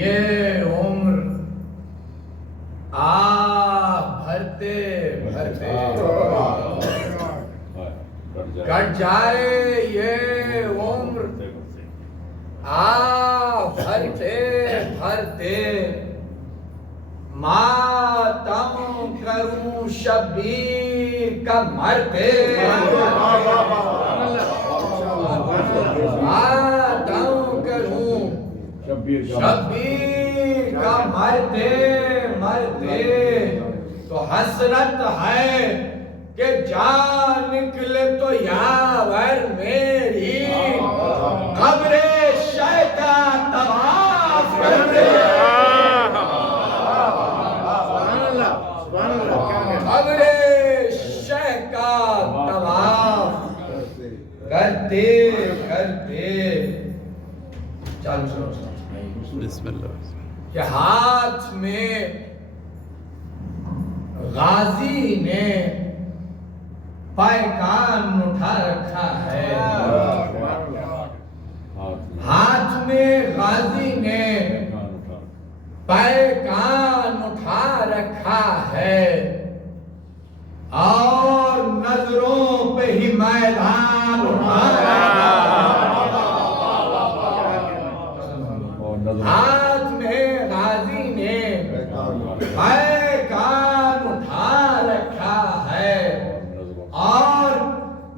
یہ عمر بھرتے بھرتے کٹ جائے، یہ عمر بھرتے بھرتے ماتم کروں شبیر کا مرتے، ماتم کروں شبیر کا مرتے مرتے، تو حسرت ہے کہ جان نکلے تو یاور میری قبر شے کا طواف کرتے، قبر شے کا طواف کرتے کرتے، چل بسم اللہ، کہ ہاتھ میں غازی نے پیکان اٹھا رکھا ہے، ہاتھ میں غازی نے پیکان اٹھا رکھا ہے، اور نظروں پہ ہی میدان اٹھا رکھا ہے، ہاتھ میں غازی نے پیکان اٹھا رکھا ہے، اور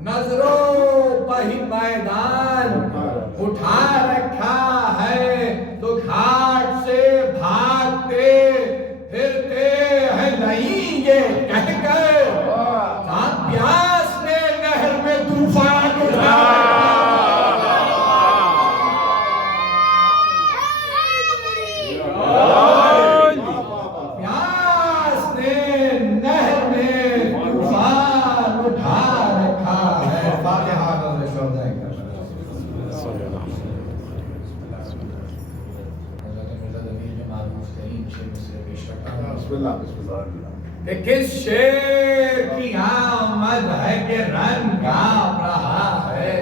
نظروں پہ ہی میدان اٹھا رکھا ہے، تو گھاٹ سے بھاگتے پھرتے ہیں نہیں یہ کہہ کر پیاس نے نہر میں طوفان اٹھا، پیاس نے نہر میں طوفان اٹھا رکھا ہے۔ فاتحہ کا شہداء کہ کس شیر کی آمد ہے کہ رن کانپ رہا ہے،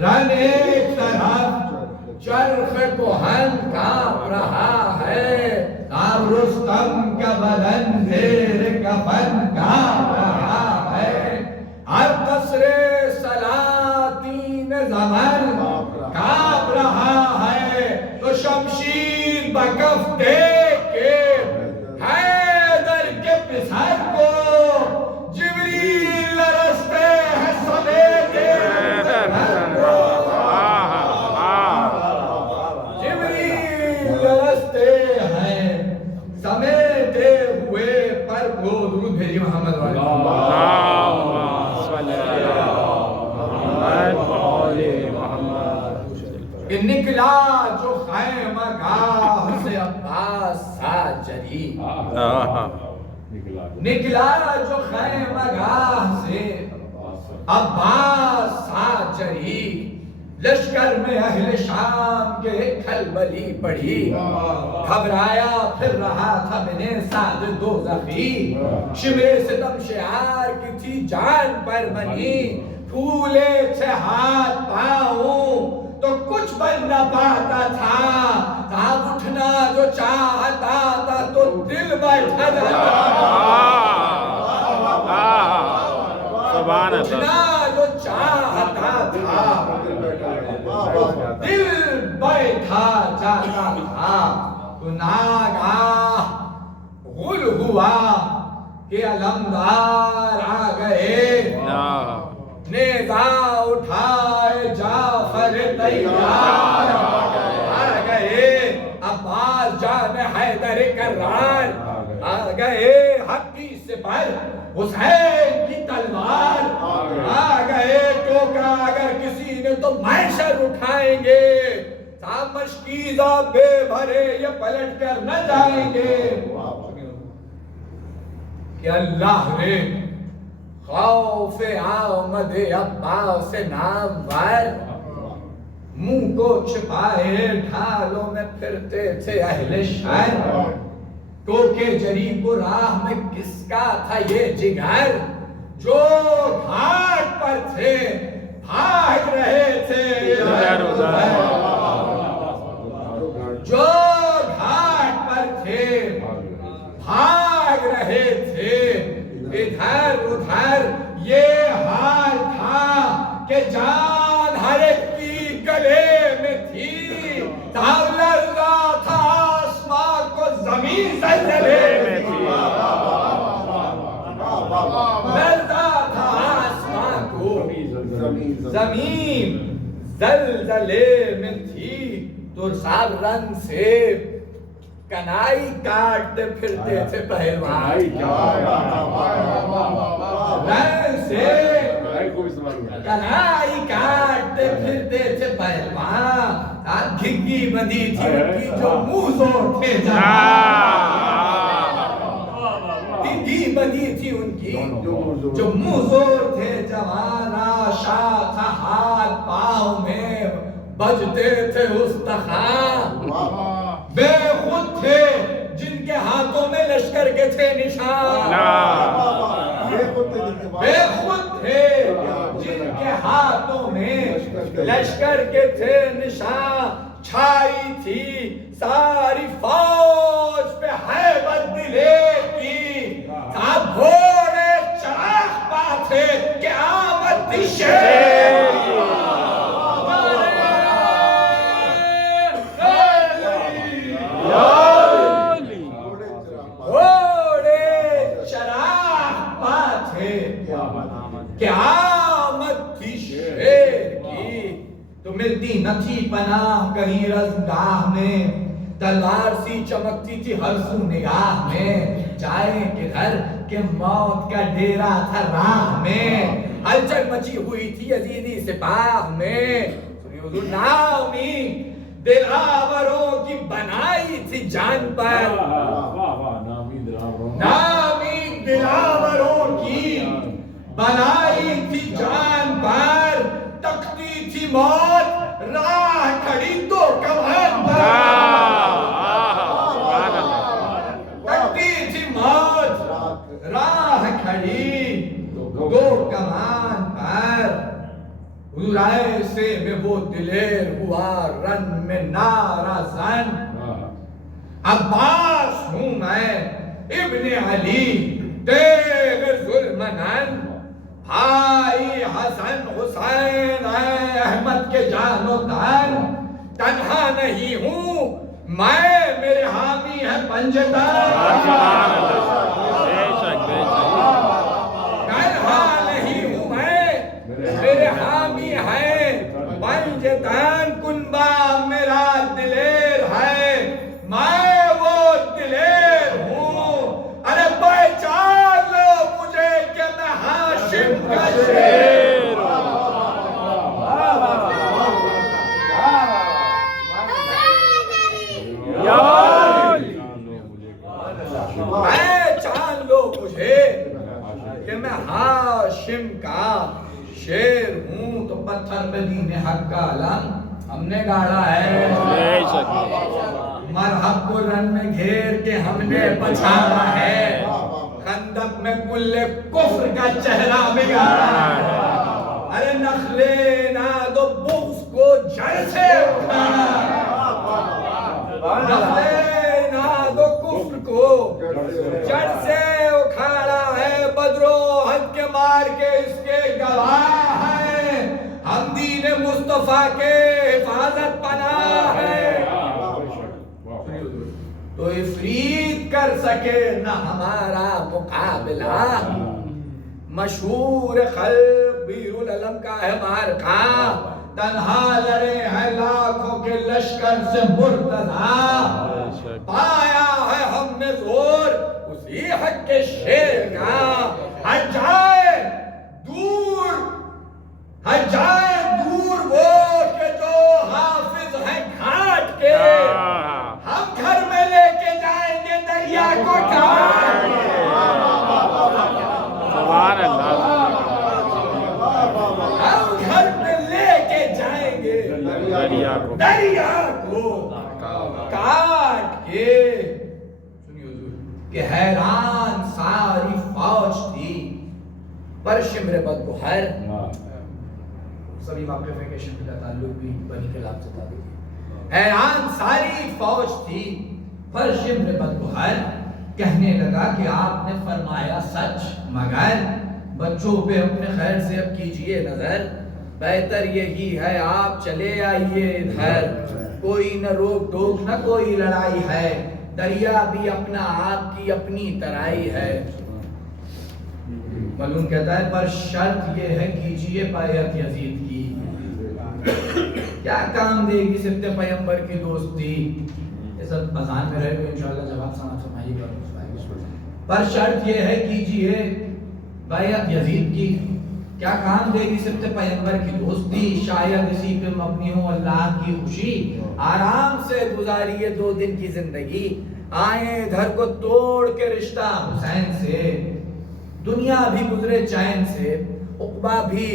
رن ایک طرف چرخ کہن کانپ رہا ہے، اب رستم کا بدن زیر کفن کانپ رہا ہے، اب قصر سلاطین زمن کانپ رہا ہے، تو شمشیر بکف دیکھ کے حیدر کے پسر کو جبریل لرزتے ہیں سمیتے جبریل لرزتے ہیں سمیتے ہوئے پر کو درود بھیجی محمد والے کہ نکلا جو خیمہ گاہ سے عباس ساجری، نکلا جو خیمہ گاہ سے عباس ساجری، لشکر میں اہل شام کے کھلبلی پڑھی، گھبرایا پھر رہا تھا بنے سعد دوزخی، شمر ستم شعار کی تھی جان پر بنی، پھولے تھے ہاتھ پاؤں تو کچھ بن نہ پاتا تھا، تاب اٹھنا جو چاہتا تھا تو دل بیٹھا جاتا، اٹھنا جو چاہتا تھا دل بیٹھا جاتا تھا، تو ناگاہ غل ہوا کہ علمدار آ گئے، نیزہ اٹھائے جعفر تیار آ گئے، عباس جان حیدر کرار آ گئے، حق کی سپر حسین کی تلوار آ گئے، ٹوکا اگر کسی نے تو محشر اٹھائیں گے، مشکیزہ بے بھرے یہ پلٹ کر نہ جائیں گے، کہ اللہ نے خوف آمد عباس نامور، منہ کو چھپائے ڈھالوں میں پھرتے تھے اہل شر، ٹوکے جری کو راہ میں کس کا تھا یہ جگر، جو گھاٹ پر تھے بھاگ رہے تھے ادھر ادھر، جو زمین زلزلے میں تھی ترسال رنگ سے کنائی کاٹتے پھرتے تھے پہلوان رنگ سے کنائی کاٹتے پھرتے تھے پہلوان گھگی بندھی تھی ان کی جو منہ زور تھے گھگی بندھی تھی ان کی جو منہ زور تھے جوانا شاہ تھا ہاتھ پاؤں میں بجتے تھے استخوان بے خود تھے جن کے ہاتھوں میں لشکر کے تھے نشان بے خود تھے جن کے ہاتھوں میں لشکر کے تھے نشان چھائی تھی ساری فوج پہ ہیبت دلیر کی تھا گھوڑے چراغ پاتے کہ آمد تھی شیر قیامت تھی شیر کی تو ملتی نہ تھی پناہ کہیں رزمگاہ میں تلوار سی چمکتی تھی ہر سو نگاہ میں جائے کدھر کہ موت کا ڈیرا تھا راہ میں ہلچل مچی ہوئی تھی یزیدی سپاہ میں نامی دلاوروں کی بنائی تھی جان پر نامی دلاوروں کی بنائی تھی جان پر تکتی تھی موت راہ کھڑی تو کمان پر تکتی تھی موت راہ کھڑی دو کمان پر حضور ایسے میں وہ دلیر ہوا رن میں نعرہ زن عباس ہوں میں ابن علی تیغ ظلمنن بھائی حسن حسین اے احمد کے جان و تن تنہا نہیں ہوں میں میرے حامی ہے پنجتن تنہا نہیں ہوں میں میرے حامی ہے پنجتن کنبا میرا دلیر ہے میں وہ دلیر ہوں ارے پہچان لو مجھے کہ میں ہاشم کا شیر پہچان لو مجھے کہ میں ہاشم کا شیر ہوں تو پتھر پہ دین حق کا علم ہم نے گاڑا ہے مرحب کو رن میں گھیر کے ہم نے بچھانا ہے خندق میں کل کفر کا چہرہ بگاڑا ہے ارے نخلے ناد و بغض کو جڑ سے اٹھانا نخلے ناد و کفر کو جڑ سے اکھاڑا ہے بدر و احد کے مار کے اس کے گواہ ہیں ہم دین مصطفیٰ کے حفاظت پناہ ہے تو افرید کر سکے نہ ہمارا مقابلہ مشہور خلق بیر العلم کا ہے مارکا تنہا لڑے ہیں لاکھوں کے لشکر سے مرتضی پایا ہے ہم نے زور اسی حق کے شیر کا ہٹ جائے دور وہ کہ جو حافظ ہے گھاٹ کے ہم گھر میں لے کے جائیں گے دریا کو کاٹ سبحان اللہ ہم گھر میں لے کے جائیں گے دریا کو کاٹ کے سنیے حضور کہ حیران ساری فوج تھی پر شمر بدگوہر سبھی واقعیفیکیشن کا تعلق بھی بنی کلاب سے تعلق ہے حیران ساری فوج تھی پر شمر بدگوہر کہنے لگا کہ آپ نے فرمایا سچ مگر بچوں پہ اپنے خیر سے اب کیجئے نظر بہتر یہی ہے آپ چلے آئیے ادھر کوئی نہ روک ٹوک نہ کوئی لڑائی ہے دریا بھی اپنا آپ کی اپنی ترائی ہے ملعون کہتا ہے پر شرط یہ ہے کیجئے بیعت یزید کی کیا کام دے گی سبت پیغمبر کی دوستی؟ یہ سب اذان میں رہے گا انشاءاللہ جواب سماعت فرمائیے گا. پر شرط یہ ہے کیجئے بیعت یزید کی. کیا کام دے گی سبت پیغمبر کی دوستی؟ شاید اسی پہ مبنی ہو اللہ کی خوشی. آرام سے گزاریے 2 دن کی زندگی. آئیں گھر کو توڑ کے رشتہ حسین سے. دنیا بھی گزرے چین سے، عقبہ بھی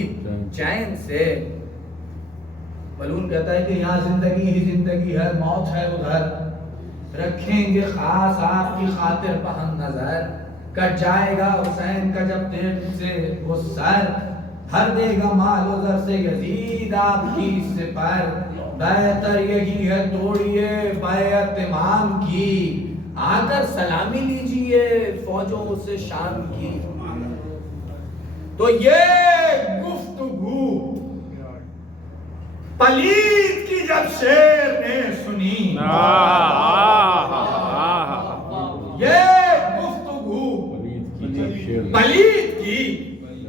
چین سے. ملون کہتا ہے کہ یہاں زندگی ہی زندگی ہے، موت ہے ادھر. رکھیں گے خاص آپ کی خاطر پہم نظر. کٹ جائے گا حسین کا جب تیغ سے وہ سر. بھر دے گا مال و زر سے یزید آپ کی سپر. بہتر یہی ہے توڑیے بیعت امام کی. آ کر سلامی لیجئے فوجوں سے شام کی. تو یہ گفتگو پلید کی جب شیر نے سنی، یہ گفتگو پلید کی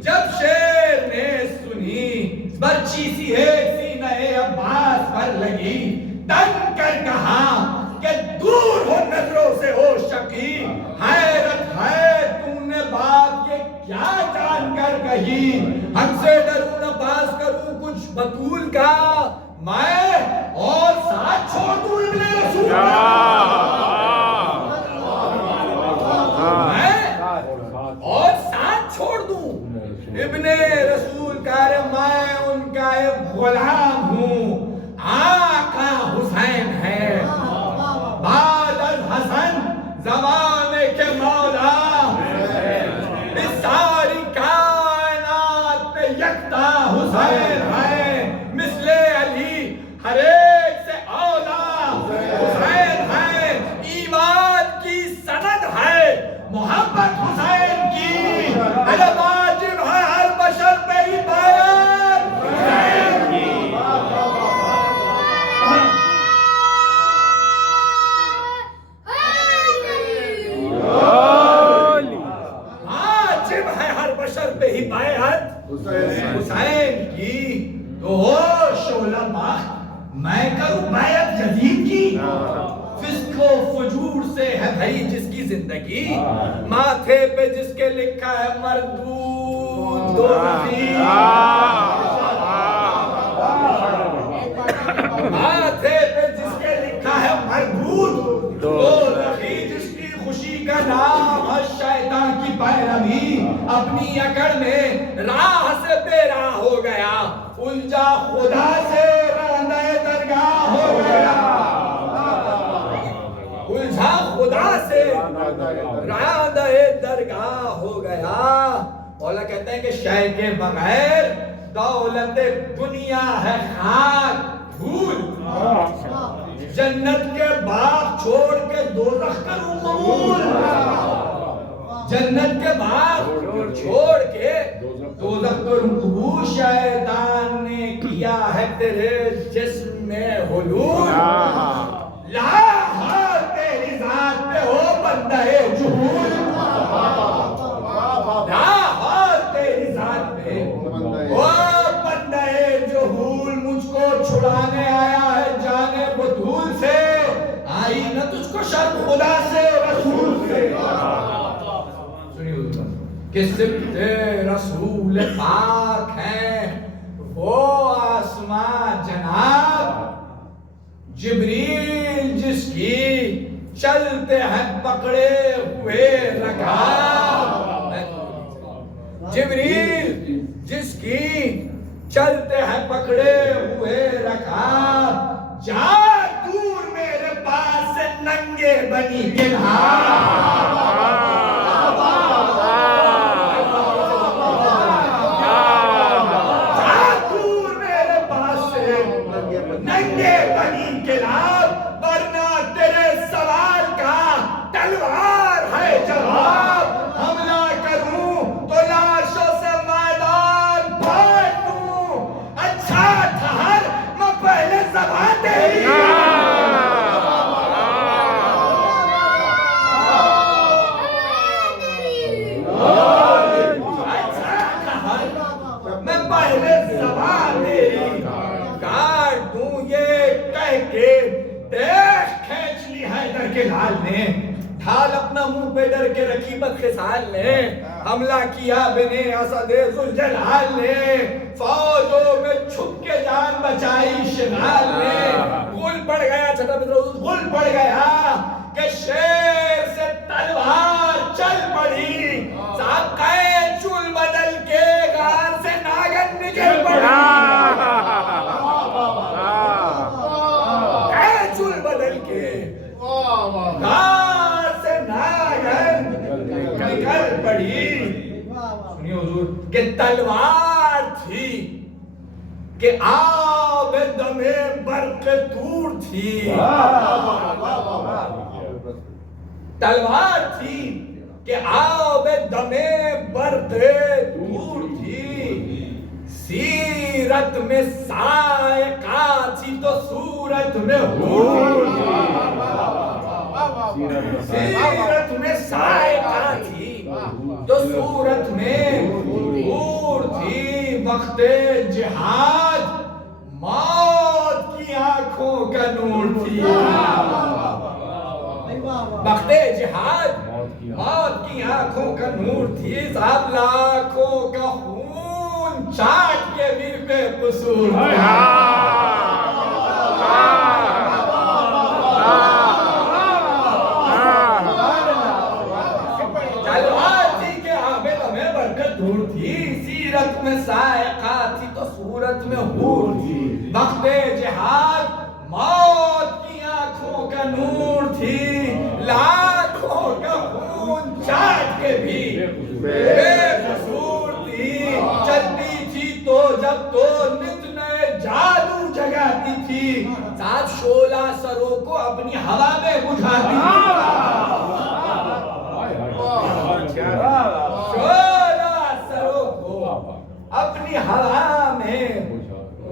جب شیر نے سنی، برچی سی ایک سینہ عباس پر لگی. تن کر کہا کہ دور ہو نظروں سے ہو شقی. حیرت ہے تم نے بات یہ کیا جان کر کہی. ہم سے ڈروں نہ باز کروں کچھ بطول کا، میں اور ساتھ چھوڑ دوں ابن رسول کا. میں اور ساتھ چھوڑ دوں ابن رسول کا. میں ان کا ایک غلام ہوں. آقا حسین ہے بعد از حسن زمانے کے مولا. اس ساری کائنات میں یکتا حسین ہے. مثل علی ہر ایک سے اولا حسین ہے. ایمان کی سند ہے محبت حسین کی. واجب ہے ہر بشر پہ ہی بیعت حسین کی. واجب ہے ہر بشر پہ ہی بیعت حسین کی. تو ہوش علماء میں کروں بیعت یزید کی. فسق و فجور سے ہے بھائی جس کی زندگی، ماتھے پہ جس کے لکھا ہے مردود دوزخی. ماتھے پہ جس کے لکھا ہے مردود دوزخی. جس کی خوشی کا نام ہے شیطان کی پیروی. اپنی اکڑ میں راہ سے بے راہ ہو گیا، الجھا خدا سے راندہ درگاہ ہو گیا. الجھا خدا سے راندہ درگاہ ہو گیا. مولا کہتے ہیں کہ شے کے بغیر دولت دنیا ہے خاک دھول. جنت کے باغ چھوڑ کے دوزخ کروں قبول. جنت کے باغ چھوڑ کے دوزخ کروں قبول. شیطان نے کیا ہے تیرے جسم میں حلول. لا تیری ذات پہ ہو بندہ جہول. لا تیری ذات پہ ہو بندہ جہول. مجھ کو چھڑانے آیا ہے جانے بطول سے، آئی نہ تجھ کو شرم خدا سے رسول سے. کہ سبت رسول پاک ہیں وہ آسمان جناب. جبریل جس کی چلتے ہیں پکڑے ہوئے رکاب. جبریل جس کی چلتے ہیں پکڑے ہوئے رکاب. جا دور میرے پاس سے ننگے بنی گنہار. ننگے بنی کلاب. ورنہ تیرے سوال کا تلوار ہے جواب. حملہ کروں تو لاشوں سے میدان پھاڑ دوں. اچھا ٹھہر میں پہلے زبان تیری کے لال نے ڈھال اپنا منہ پہ ڈر کے رکیبت خصال نے حملہ کیا بنے اسد ذوالجلال نے فوجوں میں چھپ کے جان بچائی شمال نے گل پڑ گیا چھٹا گل پڑ گیا کہ شیر سے تلوار چل پڑی صاحب قید چول بدل کے غار سے ناگن نکل پڑی قید چول بدل کے غار سے ناگن نکل پڑی سنیے حضور کہ تلوار تھی کہ آب دم برق دور تھی تلوار تھی کہ آب دم برق دور تھی سیرت میں سائقہ تھی تو صورت میں حور سیرت میں سائقہ تھی تو صورت میں حور تھی وقت جہاد موت کی آنکھوں کا نور تھی وقت جہاد موت کی آنکھوں کا نور تھی صاحب لاکھوں کا خون چاٹ کے بھی بے قصور تلوار تھی کہ عابد میں برکت دور تھی سیرت میں سائقہ تھی تو صورت میں حور تھی وقت جہاد موت کی آنکھوں کا نور تھی لاکھوں کا خون چاٹ کے بھی بے قصور تھی چلتی تھی تو جب تو نت نئے جادو جگاتی تھی صاحب شولہ سروں کو اپنی ہوا میں بجھاتی شولہ سروں کو اپنی ہوا میں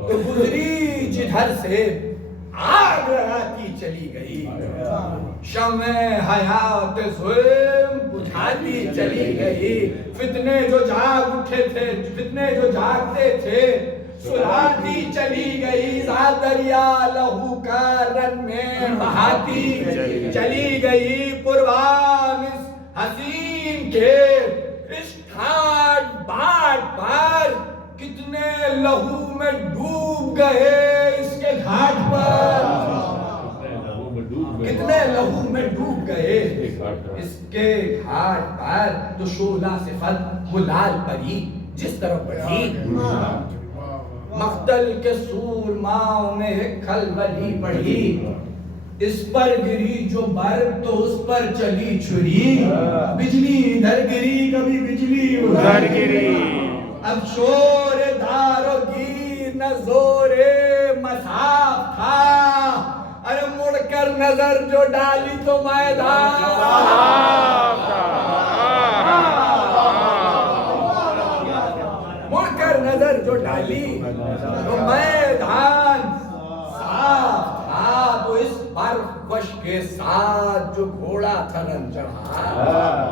گزری جدھر سے آگ لگاتی چلی گئی شمع حیات ظلم بجھاتی چلی گئی فتنے جو جاگ اٹھے تھے فتنے جو جاگتے تھے سلاتی چلی گئی دریا لہو کا رن میں بہاتی چلی گئی پروان اس حسین کے اس گھاٹ باٹ پر کتنے لہو میں ڈوب گئے اس کے گھاٹ پر کتنے لہو میں ڈوب گئے اس کے گھاٹ پر تو شعلہ صفت وہ لال پری جس طرف بڑھی مقتل کے سورماؤں میں کھلبلی بڑھی اس پر گری جو برق تو اس پر چلی چھری بجلی ادھر گری کبھی بجلی ادھر گری اب شور دار و گیر نہ زور مصاف تھا ارے مڑ کر نظر جو ڈالی تو میدان مڑ کر نظر جو ڈالی تو میدان صاف تھا تو اس برق وش کے ساتھ جو گھوڑا تھا رن چڑھا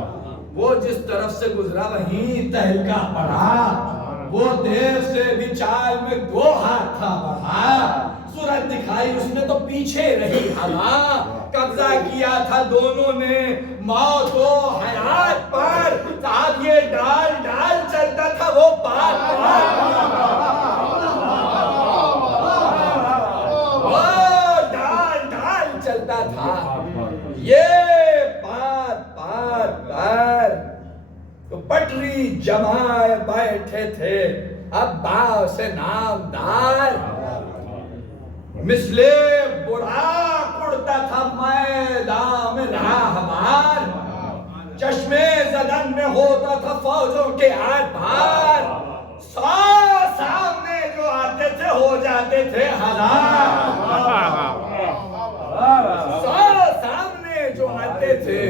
وہ جس طرف سے گزرا وہیں تہلکا پڑا وہ دیر سے بھی چال میں 2 ہاتھ تھا بڑھا صورت دکھائی اس نے تو پیچھے رہی ہوا قبضہ کیا تھا دونوں نے موت و حیات پر صاحب یہ ڈال ڈال چلتا تھا وہ پار وہ ڈال ڈال چلتا تھا یہ پار تو پٹری جمائے بیٹھے تھے ابا سے نامدار مثل براق اڑتا تھا میدان راہبار چشمے زدن میں ہوتا تھا فوجوں کے آر پار 100 سامنے جو آتے تھے ہو جاتے تھے 1000 100 سامنے جو آتے تھے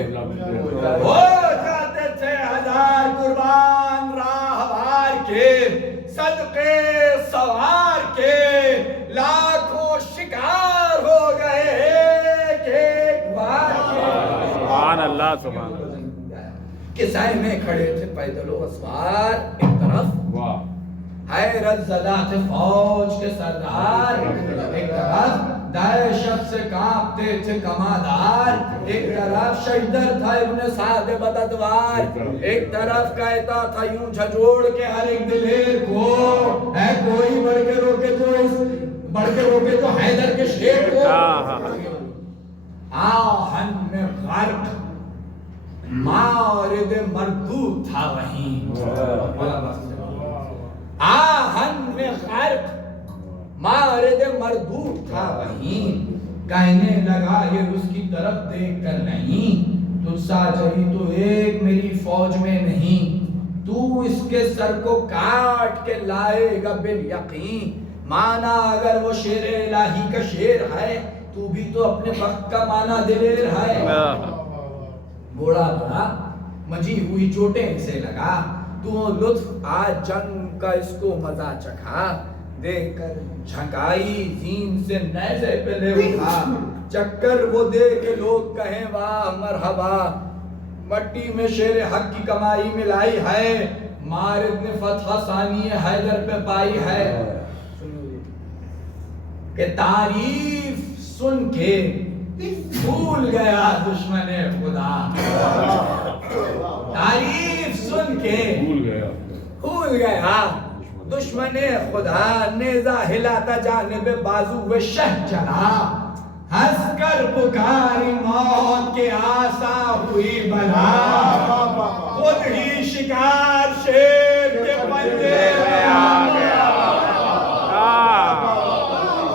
ہو جاتے تھے 1000 قربان راہبار کے صدقے سوار کے لاکھوں شکار ہو گئے ایک بار سبحان اللہ سبحان اللہ کہ سائے میں کھڑے تھے پیدل و اسوار ایک طرف حیرت زدہ تھے فوج کے سردار ایک طرف دہشت سے کانپتے تھے کمادار، ایک طرف شجدر تھا ابن سعد بددوار، ایک طرف کہتا تھا یوں جھجوڑ کے ہر ایک دلیر کو، ہے کوئی بڑھ کے روکے تو حیدر کے شیر کو۔ آہن میں غرق مارد مردود تھا وہیں، آہن میں غرق مارد مردود تھا وہیں، کہنے لگا یہ اس کی طرف دیکھ کر نہیں، تجھ سا جری تو ایک میری فوج میں نہیں، تو اس کے سر کو کاٹ کے لائے گا بالیقین، مانا اگر وہ شیر الہی کا شیر ہے تو بھی تو اپنے وقت کا مانا دلیر ہے۔ گھوڑا بڑا مجی ہوئی چوٹیں اسے لگا، تو لطف آج جنگ کا اس کو مزہ چکھا، دیکھ کر جھنکائی زین سے نیزے پہ لے اٹھا، چکر وہ دے کے لوگ کہیں واہ مرحبا، مٹی میں شیر حق کی کمائی ملائی ہے، مارد نے فتح ثانی حیدر پہ پائی ہے، کہ تعریف سن کے بھول گیا دشمن خدا، تعریف سن کے بھول گیا دشمن خدا، نیزہ ہلاتا جانب بازو شہ چلا، ہنس کر پکاری موت کے آسا ہوئی بلا، خود ہی شکار شیر کے پنجے میں آ گیا،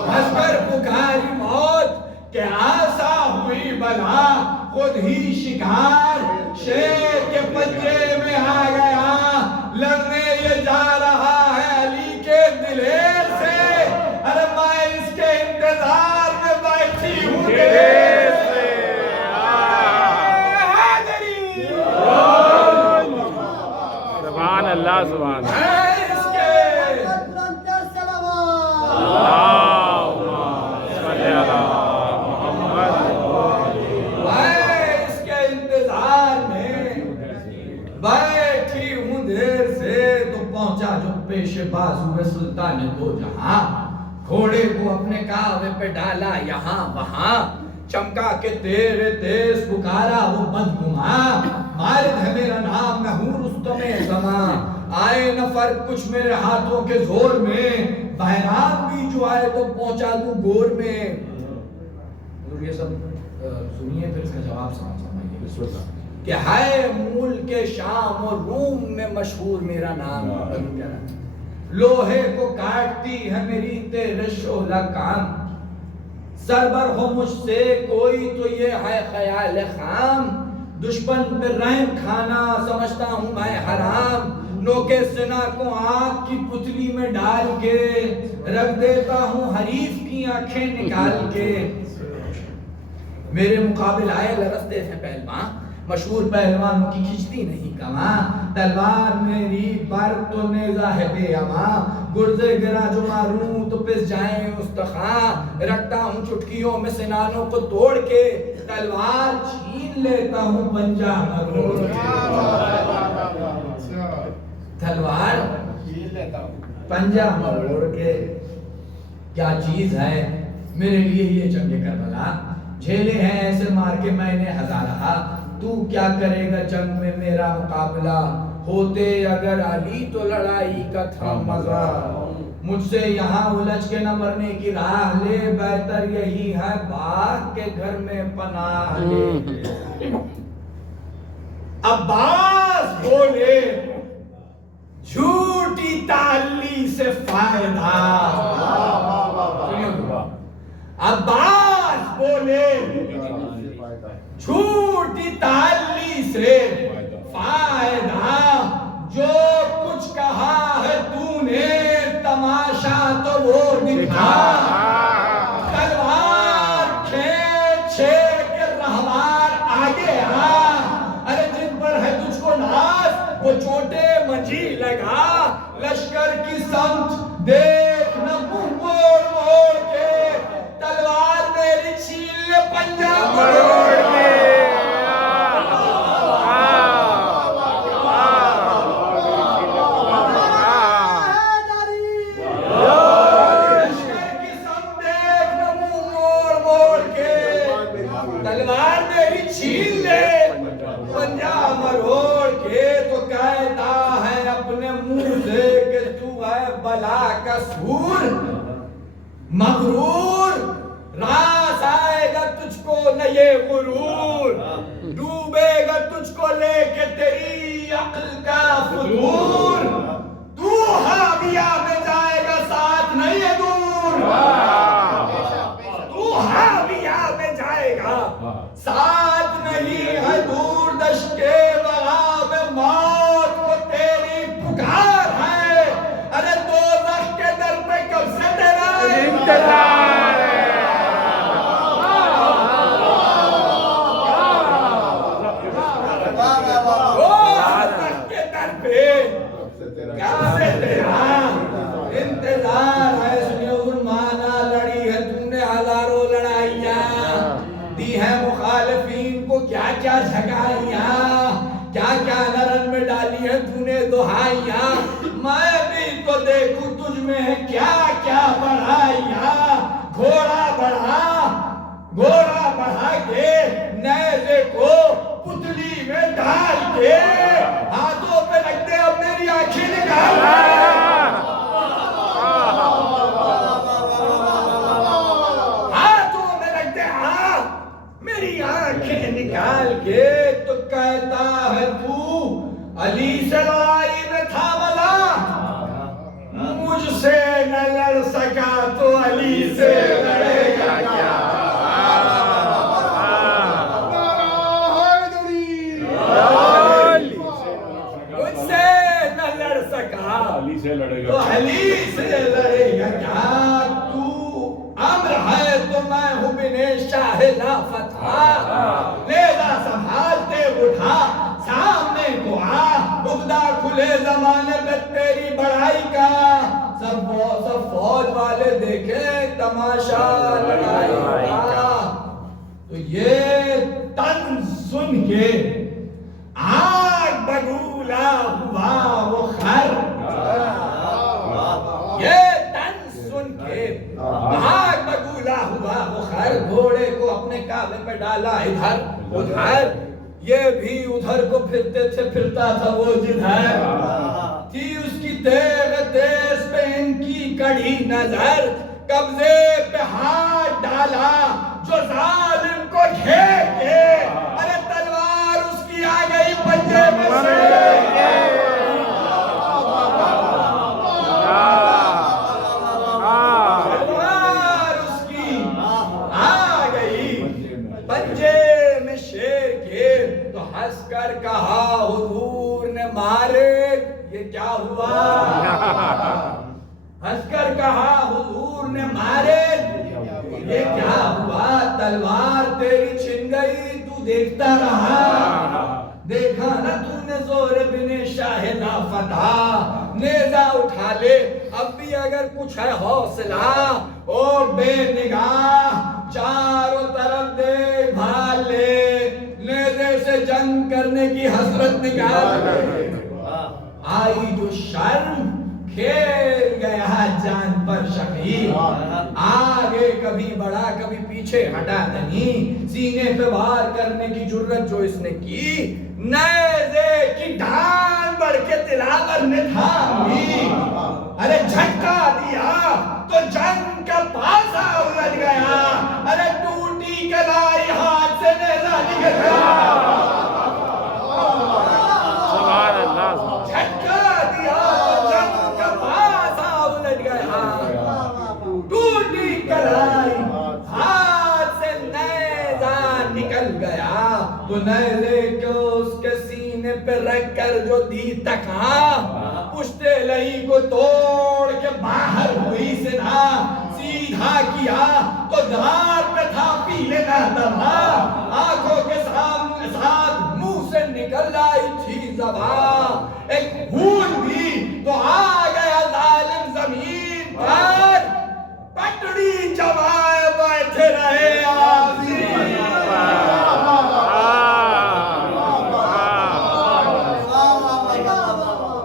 ہنس کر پکاری موت کے آسا ہوئی بلا، خود ہی شکار شیر کے پنجے میں آ گیا، لڑنے یہ جا رہا ہے علی کے دلیر سے، ارے میں اس کے انتظار میں بیٹھی ہوں دیر سے، حیدری سبحان اللہ سبحان اللہ، پیش بازو سلطان دو جہاں، گھوڑے کو اپنے کعبے پہ ڈالا یہاں وہاں، چمکا کے تیرے تیز پکارا وہ بدگماں، مارد ہے میرا نام میں ہوں رستم زمان، آئے نفر کچھ میرے ہاتھوں کے زور میں، بہرام بھی جو آئے تو پہنچا دوں گور میں۔ یہ سب سنیے پھر اس کا جواب سمجھائیے کہ ہے ملک شام اور روم میں مشہور میرا نام، لوہے کو کاٹتی ہے میری تیرے شعلہ کام، سربر ہو مجھ سے کوئی تو یہ ہے خیال خام، دشمن پہ رحم کھانا سمجھتا ہوں میں حرام، نوکے سنا کو آنکھ کی پتلی میں ڈال کے رکھ دیتا ہوں حریف کی آنکھیں نکال کے، میرے مقابل آئے لرزتے تھے پہلوان، مشہور پہلوانوں کی کھچتی نہیں کماں، تلوار میری بر تو نیزہ ہے بے اما، گرزے گرا جو ماروں تو پس جائیں استخاں، رکھتا ہوں چٹکیوں میں سنانوں کو توڑ کے، تلوار چھین لیتا ہوں پنجہ مروڑ کے، تلوار پنجہ مروڑ کے، کیا چیز ہے میرے لیے یہ جنگ کربلا، جھیلے ہیں ایسے مار کے میں نے ہزارہ، تو کیا کرے گا جنگ میں میرا مقابلہ، ہوتے اگر علی تو لڑائی کا تھا مزہ، مجھ سے یہاں الجھ کے نہ مرنے کی راہ لے، بہتر یہی ہے باغ کے گھر میں پناہ لے۔ عباس بولے جھوٹی تعلی سے فائدہ، عباس بولے جھوٹی تعلی سے فائدہ، جو کچھ کہا ہے تو نے تماشا تو وہ دکھا، تلوار کھینچ کے رہوار آگے آ، ارے جن پر ہے تجھ کو ناز وہ چوٹے مجھی لگا، لشکر کی سمت دیکھ نہ منہ موڑ موڑ کے، تلوار میری چھین لے پنجہ مروڑ کے، تلوار میری چھین لے پنجہ مروڑ کے تو کہتا ہے اپنے منہ سے کہ تو ہے بلا کا سور مغرور راس آئے گا تجھ کو نہ یہ غرور ڈوبے گا تجھ کو لے کے تیری عقل کا فتور تو حاویہ میں جائے گا ساتھ نہیں ہے دور تو حاویہ میں جائے گا ساتھ نہیں ہے دور دشت کے بغاب موت کو تیری پکار ہے ارے دوزخ کے در پہ کب سے تیرا انتظار ہے دوزخ کے در پہ کب سے تیرا انتظار ہے سنیو ظلمانہ لڑی ہے تو نے ہزاروں لڑائیاں دی ہے مخالفین کو کیا کیا جھگائیاں کیا کیا نرن میں ڈالی ہے تو نے دہائیاں میں بھی تو دیکھوں تجھ میں ہے کیا کیا بڑھائیاں گھوڑا بڑھا کے نیزے کو پتلی میں ڈال کے ہاتھوں پہ لگتے اب میری آنکھیں نکال ہاتھوں میں لگتے میری آنکھیں نکال کے تو کہتا ہے تو علی سے لڑائی میں تھا بلا مجھ سے نہ لڑ سکا تو علی سے لڑے گا کیا مجھ سے نہ لڑ سکا تو علی سے لڑے گا کیا تو امر ہے تو میں ہوں بن شاہ لا فتح لیزا سنبھالتے اٹھا سامنے کو عقدہ کھلے زمانے پہ تیری بڑائی کا سب فوج والے دیکھیں تماشا لڑائی کا تو یہ تن سن کے آگ بگولا ہوا وہ خر یہ تن سن کے آگ بگولا ہوا وہ خر گھوڑے کو اپنے کعبے پہ ڈالا ادھر ادھر یہ بھی ادھر کو پھرتے تھے پھرتا تھا وہ جدھر تھی اس کی تیز پہ ان کی کڑی نظر قبضے پہ ہاتھ ڈالا جو ظالم کو گھیر کے ارے تلوار اس کی آ گئی پنجے میں سے تلوار اس کی آ گئی پنجے میں شیر کے تو ہنس کر کہا حضور نے مارے یہ کیا ہوا ہنس کر کہا حضور نے مارے یہ کیا ہوا تلوار تیری چھن گئی تو دیکھتا رہا دیکھا نہ تو نے زور بن شاہ لا فتح نیزہ اٹھا لے اب بھی اگر کچھ ہے حوصلہ اور بے نگاہ چاروں طرف دیکھ بھال لے نیزے سے جنگ کرنے کی حسرت نکال آئی جو شرم کھیل گیا جان پر شفیع آگے کبھی بڑھا کبھی پیچھے ہٹا نہیں سینے پہ وار کرنے کی جرت جو اس نے کی نیزے کی ڈھال بڑھ کے تلاور نے تھامی ارے جھٹکا دیا تو جنگ کا پاسا الجھ گیا ارے ٹوٹی کلائی ہاتھ سے نیزہ نکل گیا جھٹکا دیا تو جنگ کا پاسا الجھ گیا ٹوٹی کلائی ہاتھ سے نیزہ نکل گیا تو نیزے کو اس کے سینے پہ رکھ کر جو دی تکا پشتے لہی کو توڑ کے باہر ہوئی سنا سیدھا کیا تو دھار پہ تھا پیلے نہ دبا آنکھوں کے ساتھ منہ سے نکل آئی تھی زبان ایک بھول بھی تو آ گیا ظالم زمین پر پٹڑی جمائے بیٹھے رہے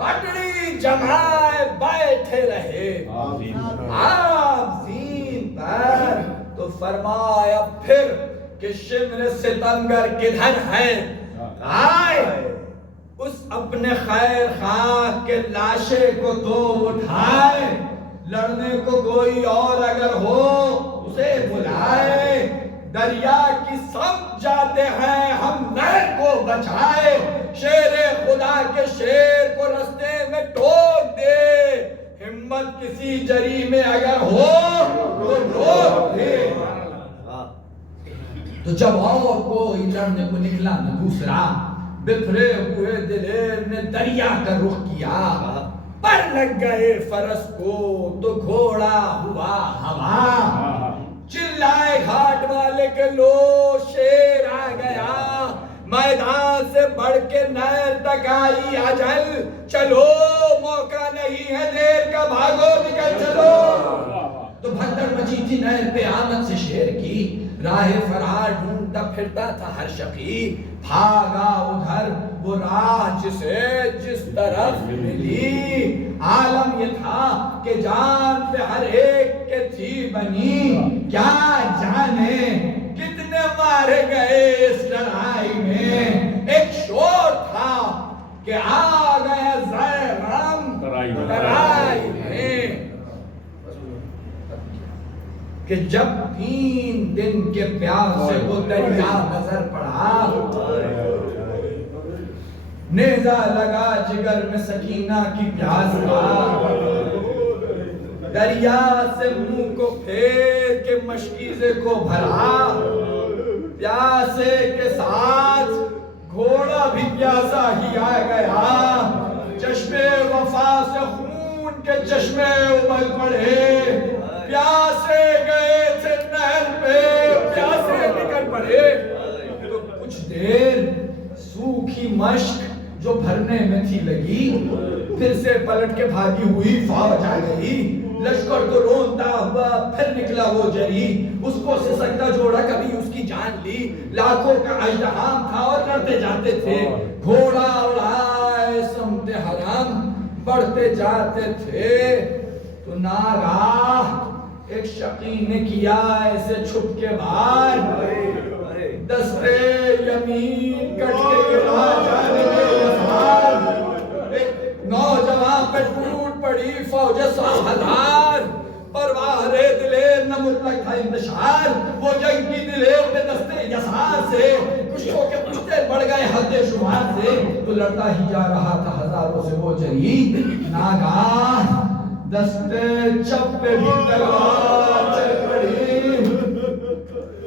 پٹڑی جمائے بیٹھے رہے آپ زین پر تو فرمایا پھر کہ شمر ستم ستمگر کدھر ہے؟ آئے اس اپنے خیر خواہ کے لاشے کو تو اٹھائے، لڑنے کو کوئی اور اگر ہو اسے بلائے، دریا کی سمجھ جاتے ہیں ہم نہر کو بچائے، شیر خدا کے شیر کو رستے میں ٹوک دے، ہمت کسی جری میں اگر ہو تو روک دے۔ تو جب اور کوئی لڑنے کو نکلا نہ دوسرا، بکھرے ہوئے دلیر نے دریا کا رخ کیا، پر لگ گئے فرس کو تو گھوڑا ہوا ہوا، چلائے گھاٹ والے کہ لو شیر آ گیا، میدان سے بڑھ کے نہر تک آئی اجل، چلو موقع نہیں ہے دیر کا، بھاگو نکل چلو۔ تو بھگدڑ مچی تھی نہر پہ آمد سے شیر کی، راہ فرار ڈھونڈتا پھرتا تھا ہر شقی، بھاگا ادھر وہ راہ جسے جس طرف ملی، عالم یہ تھا کہ جان پہ ہر ایک کے تھی بنی، کیا جانے کتنے مارے گئے اس لڑائی میں، ایک شور تھا کہ آ گیا زیرم لڑائی میں، کہ جب 3 دن کے پیاسے کو دریا نظر پڑا، نیزہ لگا جگر میں سکینہ کی پیاس کا، دریا سے منہ کو پھیر کے مشکیزے کو بھرا، پیاسے کے ساتھ گھوڑا بھی پیاسا ہی آ گیا، چشمے وفا سے خون کے چشمے ابل پڑے، پیاسے گئے تھے نہر پہ پیاسے نکل پڑے، تو کچھ دیر سوکھی مشک جو بھرنے میں تھی لگی، پھر سے پلٹ کے بھاگی ہوئی فوج آ گئی، لشکر کو رونتا ہوا پھر نکلا وہ جری، اس کو سسکتا جوڑا کبھی اس کی جان لی، لاکھوں کا اژدہام تھا اور لڑتے جاتے تھے، گھوڑا اڑائے سمت حرم بڑھتے جاتے تھے، تو ناگاہ ایک شقی نے کیا ایسے چھپ کے باہر، دستے یمین کٹ کے گرا جانے کے یسار، ایک نوجوان پہ ٹوٹ پڑی فوج 100,000، پرواہ دلیر نہ مطلق تھا انتشار، وہ جنگ کی دلیر پہ دستے یسار سے کشتوں کے پشتے بڑھ گئے حد شمار سے، تو لڑتا ہی جا رہا تھا ہزاروں سے وہ جری، ناگاہ دستے چپ پہ بھی تلوار چل پڑی،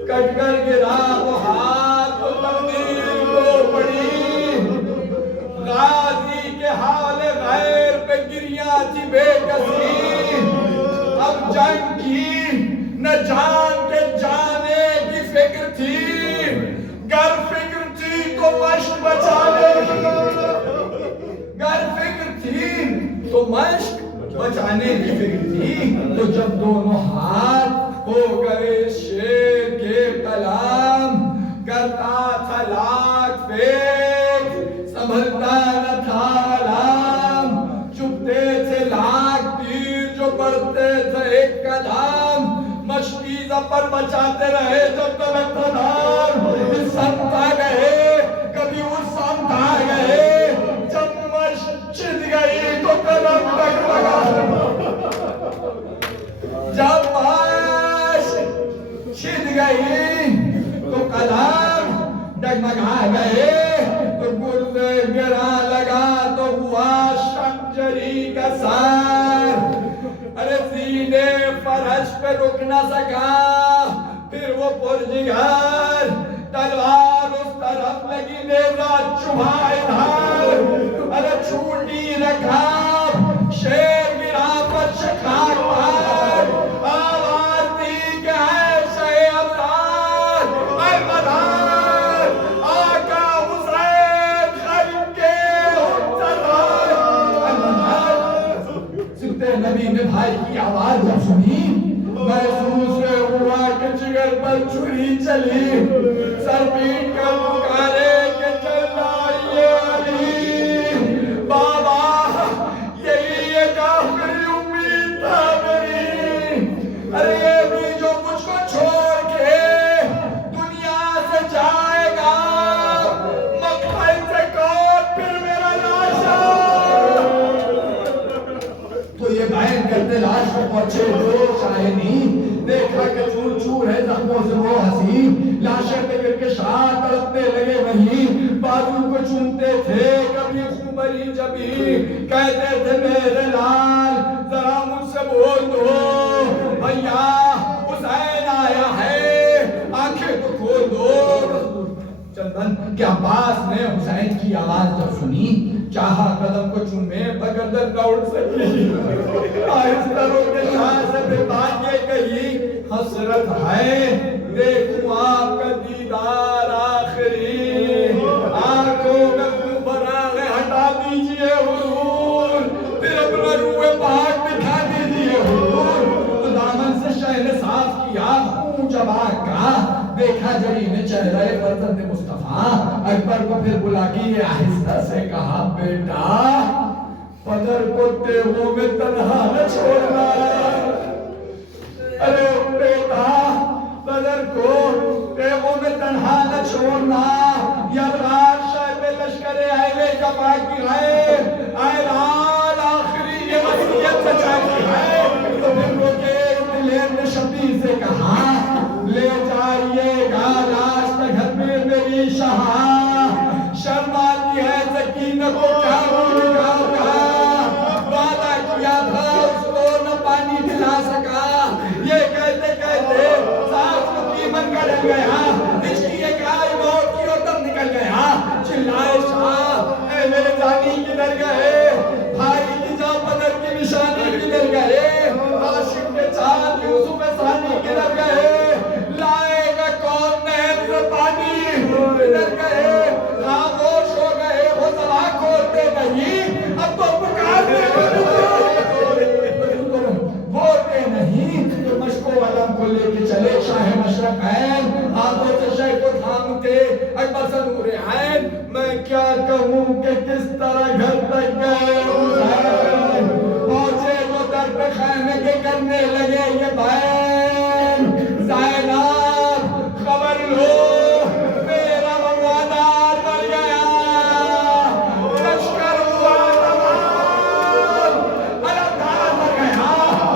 کٹ کر گرا وہ ہاتھ تو تقدیر کو پڑی، غازی کے حال غیر پہ گریاں تھی بے کسی، اب جنگ کی نہ جان کے جانے کی فکر تھی، گر فکر تھی تو مشق بچانے کی، گر فکر تھی تو مشق بچانے کی فکر تھی، تو جب دونوں ہاتھ ہو گئے شیر کے کلام، کرتا تھا لاکھ فیک سنبھلتا نہ تھا علام، چپتے تھے لاکھ تیر جو پڑتے تھے ایک قدم، مشکیزہ پر بچاتے رہے جب تک تنام، اس سمت آ گئے کبھی اس سمت آ گئے، جب مشق چھد گئی تو قلم ڈگمگا، جب مشق چھد گئی تو قلم ڈگمگا گئے، تو گردے گرا لگا تو ہوا شنجری کا سار، ارے سینے فرش پہ رک نہ سکا پھر وہ پرجگر، تلوار اس طرف لگی نیزہ چبھا ادھر، ارے چھوٹی رکھا شیر گرا پر شکار پر، آواز دی کہ ہے شہ ابرار اے مدار، آقا حسین خلق کے حجتار اے مدار۔ سکتے نبی نے بھائی کی آواز جب سنی، محسوس ہوا کہ جگر پر چھری چلی، سر پیٹ کر پکارے کہ چل آئیے علی، بابا یہی ایک آخری امید تھا میری، ارے یہ بھی جو مجھ کو چھوڑ کے دنیا سے جائے گرد لاش میں پہنچے دو شاہدی، دیکھا کہ چور چور ہے زخموں سے وہ ہنسی، لاشیں پہ گر کے شاہ تڑپنے لگے وہی، بازو کو چومتے تھے کبھی خوبری جبھی، کہتے تھے میرے لال ذرا مجھ سے بول دو بھیا حسین آیا ہے، آنکھیں تو کھول دو۔ چندن کہ عباس نے حسین کی آواز جب سنی، چاہا قدم کو چومے بگردن نہ اٹھ سکی، آہستہ رو کے شاہ سے پھر بات یہ کہی، حسرت ہے دیکھوں آپ کا دیدار آخری، آنکھوں میں خون فراغ ہٹا دیجئے حضور، پھر اپنا روح پاک دکھا دیجئے حضور۔ تو دامن سے شہر صاف کیا خون جباک کا، دیکھا جڑی میں چہرہ فرزند مصطفیٰ، اکبر کو پھر بلا کے آہستہ سے کہا بیٹا پدر کو تیغوں میں تنہا نہ چھوڑنا، ارے بیٹا پدر کو تیغوں میں تنہا نہ چھوڑنا، یلغار شاہ پہ لشکر اہل جفا کی ہے، اے لال آخری یہ وصیت سچا کی ہے۔ تو پھر وہ کے دلیر نے شبیر سے کہا لے جائیے گا لاش گھر میں میری شہاں، شرماتی ہے سکینہ کو کیا بھول گا، وعدہ کیا تھا اس کو نہ پانی پلا سکا، یہ کہتے کہتے سانس کو قیمت کا ڈل گیا، اس کی ایک آئی موت کی اور تب نکل گیا، چلائے شاہ اے میرے جانی کدھر گئے، بھائی کی جا پدر کی نشانی کدھر گئے، عاشق کے چاند یوسف ثانی کدھر گئے، لائے گا کون نہر سے پانی کدھر گئے، خاموش ہو گئے وہ سوا کھولتے نہیں، اب تو پکارتے بولتے نہیں، تو مشک و علم کو لے کے چلے شاہ مشرق عین، ہاتھوں سے شہ کو تھامتے اکبر سے نور عین، میں کیا کہوں کہ کس طرح گھر تک گئے حسین، پہنچے وہ در پہ خیمے کے کرنے لگے یہ بین، زینب خبر لو میرا وفادار مر گیا، لشکر ہوا تمام علمدار مر گیا،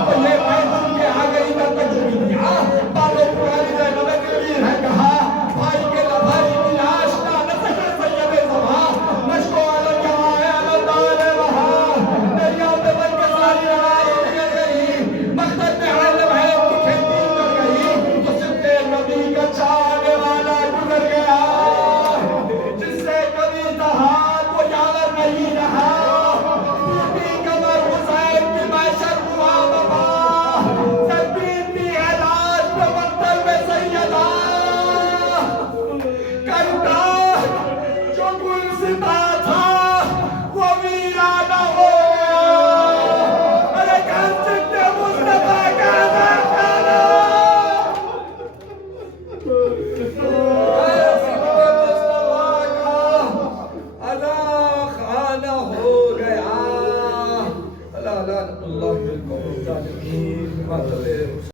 تو یہ بین سن کے آ گئی در تک جو بھی دیا، بابو پرانی زینب کبیر ہے کہا بھائی کے لبھائی کی لاش نہ سکے سید زمان، مشک و علم یہاں ہے علمدار ہے وہاں، دریا پہ بن کے ساری رائے نکل گئی، مقصد میں علم ہے کی کھیتی کر گئی، تو سبتے نبی کا چاہنے والا گزر گیا، جس سے کبھی تہاد وہ یاور نہیں رہا، ٹوٹی کمر حسین کی محشر ہوا وفا، سربیتی ہے لاش پہ مقتل میں سیدہ، کردار جو گلزدہ تھا وہ ویرانہ ہو گیا، ارے گھر سکتے مصطفیٰ کا عذاب کھانا، گھر سکتے مصطفیٰ کا عذاب خانہ ہو گیا، اللہ لعنت اللہ بالقوم الظالمین،